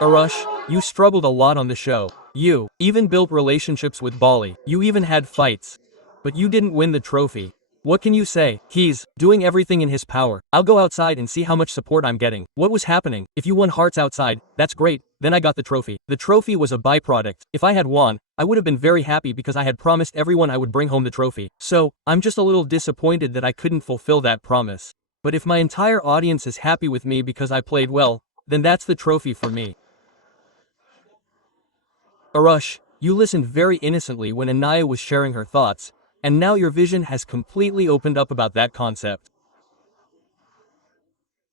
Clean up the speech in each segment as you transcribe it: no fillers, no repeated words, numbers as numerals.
Aarush, you struggled a lot on the show. You even built relationships with Bali. You even had fights. But you didn't win the trophy. What can you say? He's doing everything in his power. I'll go outside and see how much support I'm getting. What was happening? If you won hearts outside, that's great. Then I got the trophy. The trophy was a byproduct. If I had won, I would have been very happy because I had promised everyone I would bring home the trophy. So, I'm just a little disappointed that I couldn't fulfill that promise. But if my entire audience is happy with me because I played well, then that's the trophy for me. Aarush, you listened very innocently when Anaya was sharing her thoughts, and now your vision has completely opened up about that concept.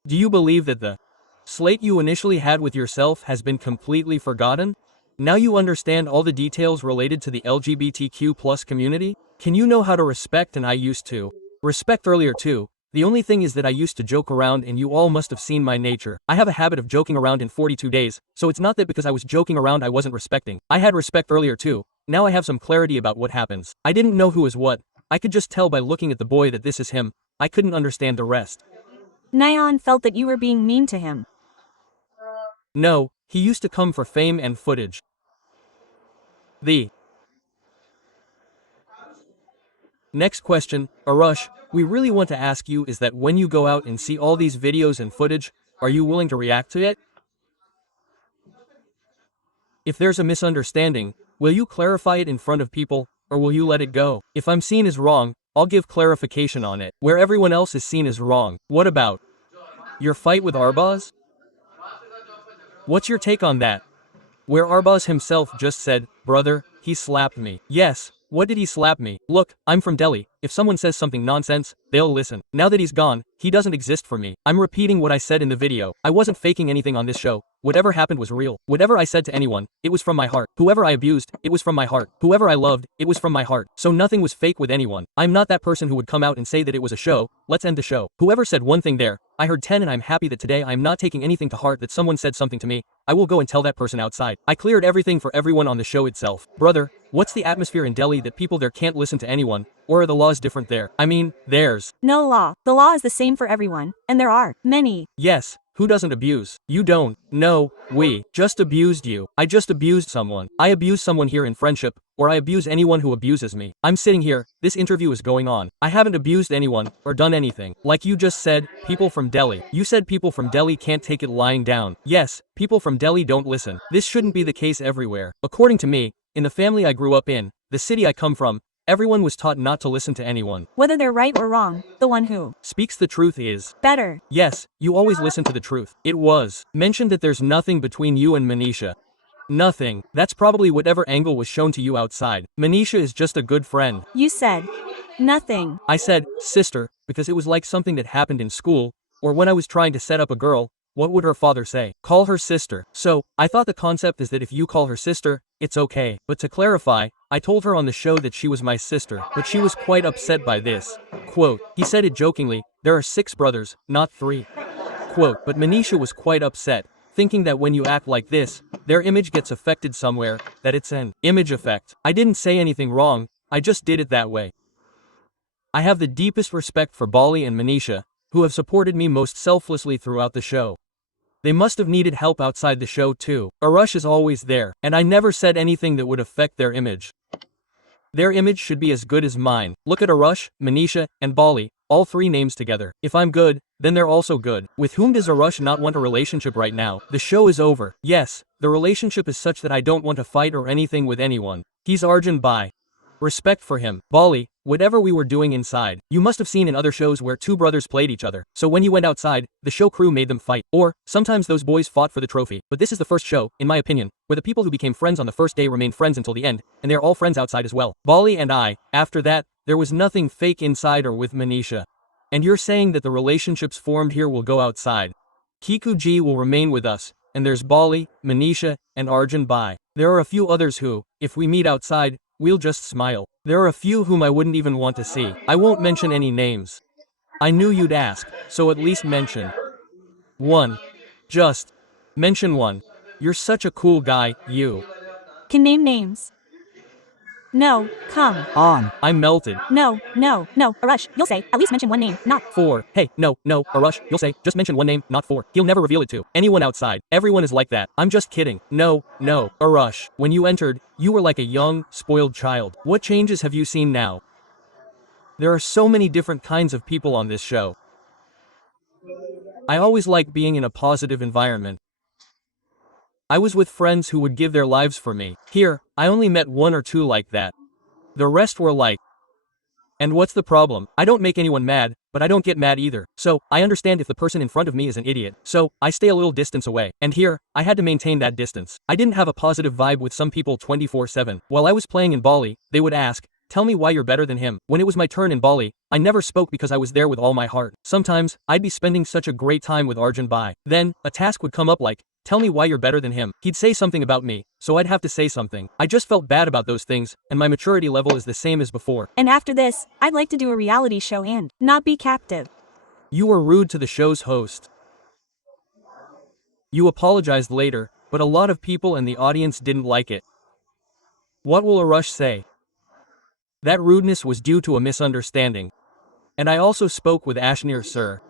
Do you believe that the slate you initially had with yourself has been completely forgotten? Now you understand all the details related to the LGBTQ plus community? Can you know how to respect? And I used to respect earlier too. The only thing is that I used to joke around and you all must have seen my nature. I have a habit of joking around in 42 days, so it's not that because I was joking around I wasn't respecting. I had respect earlier too. Now I have some clarity about what happens. I didn't know who is what. I could just tell by looking at the boy that this is him. I couldn't understand the rest. Nyan felt that you were being mean to him. No, he used to come for fame and footage. The next question, Aarush, we really want to ask you is that when you go out and see all these videos and footage, are you willing to react to it? If there's a misunderstanding, will you clarify it in front of people, or will you let it go? If I'm seen as wrong, I'll give clarification on it. Where everyone else is seen as wrong. What about your fight with Arbaz? What's your take on that? Where Arbaz himself just said, brother, he slapped me. Yes, what did he slap me? Look, I'm from Delhi. If someone says something nonsense, they'll listen. Now that he's gone, he doesn't exist for me. I'm repeating what I said in the video. I wasn't faking anything on this show. Whatever happened was real. Whatever I said to anyone, it was from my heart. Whoever I abused, it was from my heart. Whoever I loved, it was from my heart. So nothing was fake with anyone. I'm not that person who would come out and say that it was a show. Let's end the show. Whoever said one thing there, I heard 10 and I'm happy that today I'm not taking anything to heart that someone said something to me. I will go and tell that person outside. I cleared everything for everyone on the show itself. Brother, what's the atmosphere in Delhi that people there can't listen to anyone? Or are the laws different there? I mean, theirs. No law. The law is the same for everyone, and there are many. Yes. Who doesn't abuse? You don't. No, we just abused you. I just abused someone. I abuse someone here in friendship, or I abuse anyone who abuses me. I'm sitting here, this interview is going on. I haven't abused anyone, or done anything. Like you just said, people from Delhi. You said people from Delhi can't take it lying down. Yes, people from Delhi don't listen. This shouldn't be the case everywhere. According to me, in the family I grew up in, the city I come from, everyone was taught not to listen to anyone. Whether they're right or wrong, the one who speaks the truth is better. Yes, you always listen to the truth. It was mentioned that there's nothing between you and Manisha. Nothing. That's probably whatever angle was shown to you outside. Manisha is just a good friend. You said nothing. I said, sister, because it was like something that happened in school, or when I was trying to set up a girl. What would her father say? Call her sister. So, I thought the concept is that if you call her sister, it's okay. But to clarify, I told her on the show that she was my sister, but she was quite upset by this. Quote, he said it jokingly, there are 6 brothers, not 3. Quote, but Manisha was quite upset, thinking that when you act like this, their image gets affected somewhere, that it's an image effect. I didn't say anything wrong, I just did it that way. I have the deepest respect for Bali and Manisha, who have supported me most selflessly throughout the show. They must have needed help outside the show too. Aarush is always there, and I never said anything that would affect their image. Their image should be as good as mine. Look at Aarush, Manisha, and Bali, all 3 names together. If I'm good, then they're also good. With whom does Aarush not want a relationship right now? The show is over. Yes, the relationship is such that I don't want to fight or anything with anyone. He's Arjun Bhai. Respect for him. Bali, whatever we were doing inside, you must have seen in other shows where 2 brothers played each other. So when you went outside, the show crew made them fight. Or, sometimes those boys fought for the trophy. But this is the first show, in my opinion, where the people who became friends on the first day remained friends until the end, and they're all friends outside as well. Bali and I, after that, there was nothing fake inside or with Manisha. And you're saying that the relationships formed here will go outside. Kikuji will remain with us, and there's Bali, Manisha, and Arjun Bhai. There are a few others who, if we meet outside, we'll just smile. There are a few whom I wouldn't even want to see. I won't mention any names. I knew you'd ask, so at least mention one. Just mention one. You're such a cool guy, you Can name names. No, come on. I'm melted. No, no, no, Aarush, you'll say, at least mention one name, not 4. Hey, no, Aarush, you'll say, just mention one name, not 4. He'll never reveal it to anyone outside. Everyone is like that. I'm just kidding. No, Aarush. When you entered, you were like a young, spoiled child. What changes have you seen now? There are so many different kinds of people on this show. I always like being in a positive environment. I was with friends who would give their lives for me. Here, I only met 1 or 2 like that. The rest were like, and what's the problem? I don't make anyone mad, but I don't get mad either. So, I understand if the person in front of me is an idiot. So, I stay a little distance away. And here, I had to maintain that distance. I didn't have a positive vibe with some people 24/7. While I was playing in Bali, they would ask, tell me why you're better than him. When it was my turn in Bali, I never spoke because I was there with all my heart. Sometimes, I'd be spending such a great time with Arjun Bhai. Then, a task would come up like, tell me why you're better than him. He'd say something about me, so I'd have to say something. I just felt bad about those things, and my maturity level is the same as before. And after this, I'd like to do a reality show and not be captive. You were rude to the show's host. You apologized later, but a lot of people in the audience didn't like it. What will Aarush say? That rudeness was due to a misunderstanding. And I also spoke with Ashnir sir.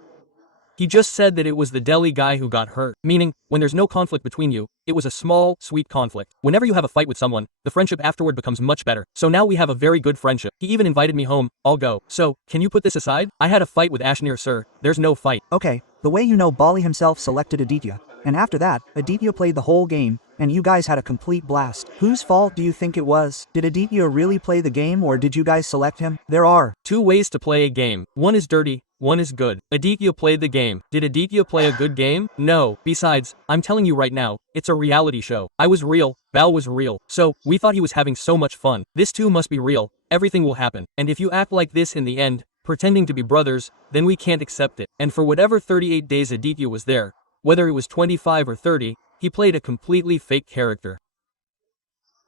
He just said that it was the Delhi guy who got hurt, meaning, when there's no conflict between you, it was a small, sweet conflict. Whenever you have a fight with someone, the friendship afterward becomes much better. So now we have a very good friendship. He even invited me home, I'll go. So, can you put this aside? I had a fight with Ashnir sir, there's no fight. Okay, the way you know Bali himself selected Aditya, and after that, Aditya played the whole game, and you guys had a complete blast. Whose fault do you think it was? Did Aditya really play the game or did you guys select him? There are 2 ways to play a game. One is dirty, one is good. Aditya played the game. Did Aditya play a good game? No. Besides, I'm telling you right now, it's a reality show. I was real, Bal was real. So, we thought he was having so much fun. This too must be real. Everything will happen. And if you act like this in the end, pretending to be brothers, then we can't accept it. And for whatever 38 days Aditya was there, whether it was 25 or 30, he played a completely fake character.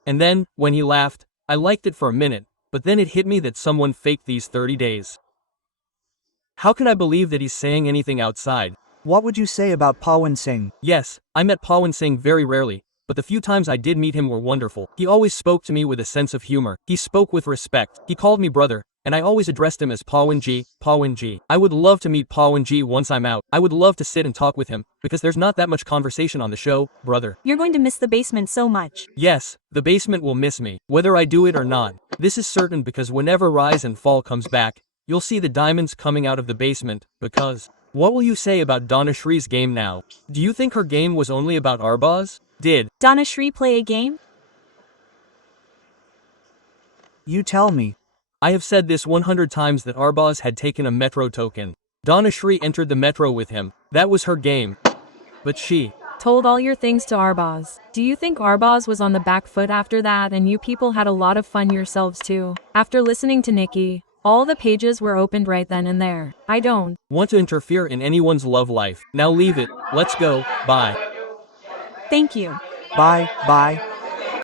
And then, when he laughed, I liked it for a minute, but then it hit me that someone faked these 30 days. How can I believe that he's saying anything outside? What would you say about Pawan Singh? Yes, I met Pawan Singh very rarely, but the few times I did meet him were wonderful. He always spoke to me with a sense of humor. He spoke with respect. He called me brother, and I always addressed him as Pawan Ji, Pawan Ji. I would love to meet Pawan Ji once I'm out. I would love to sit and talk with him, because there's not that much conversation on the show, brother. You're going to miss the basement so much. Yes, the basement will miss me, whether I do it or not. This is certain because whenever Rise and Fall comes back, you'll see the diamonds coming out of the basement, because... What will you say about Dhanashree's game now? Do you think her game was only about Arbaz? Did Dhanashree play a game? You tell me. I have said this 100 times that Arbaz had taken a metro token. Dhanashree entered the metro with him. That was her game. But she told all your things to Arbaz. Do you think Arbaz was on the back foot after that and you people had a lot of fun yourselves too? After listening to Nikki, all the pages were opened right then and there. I don't want to interfere in anyone's love life. Now leave it. Let's go. Bye. Thank you. Bye, bye.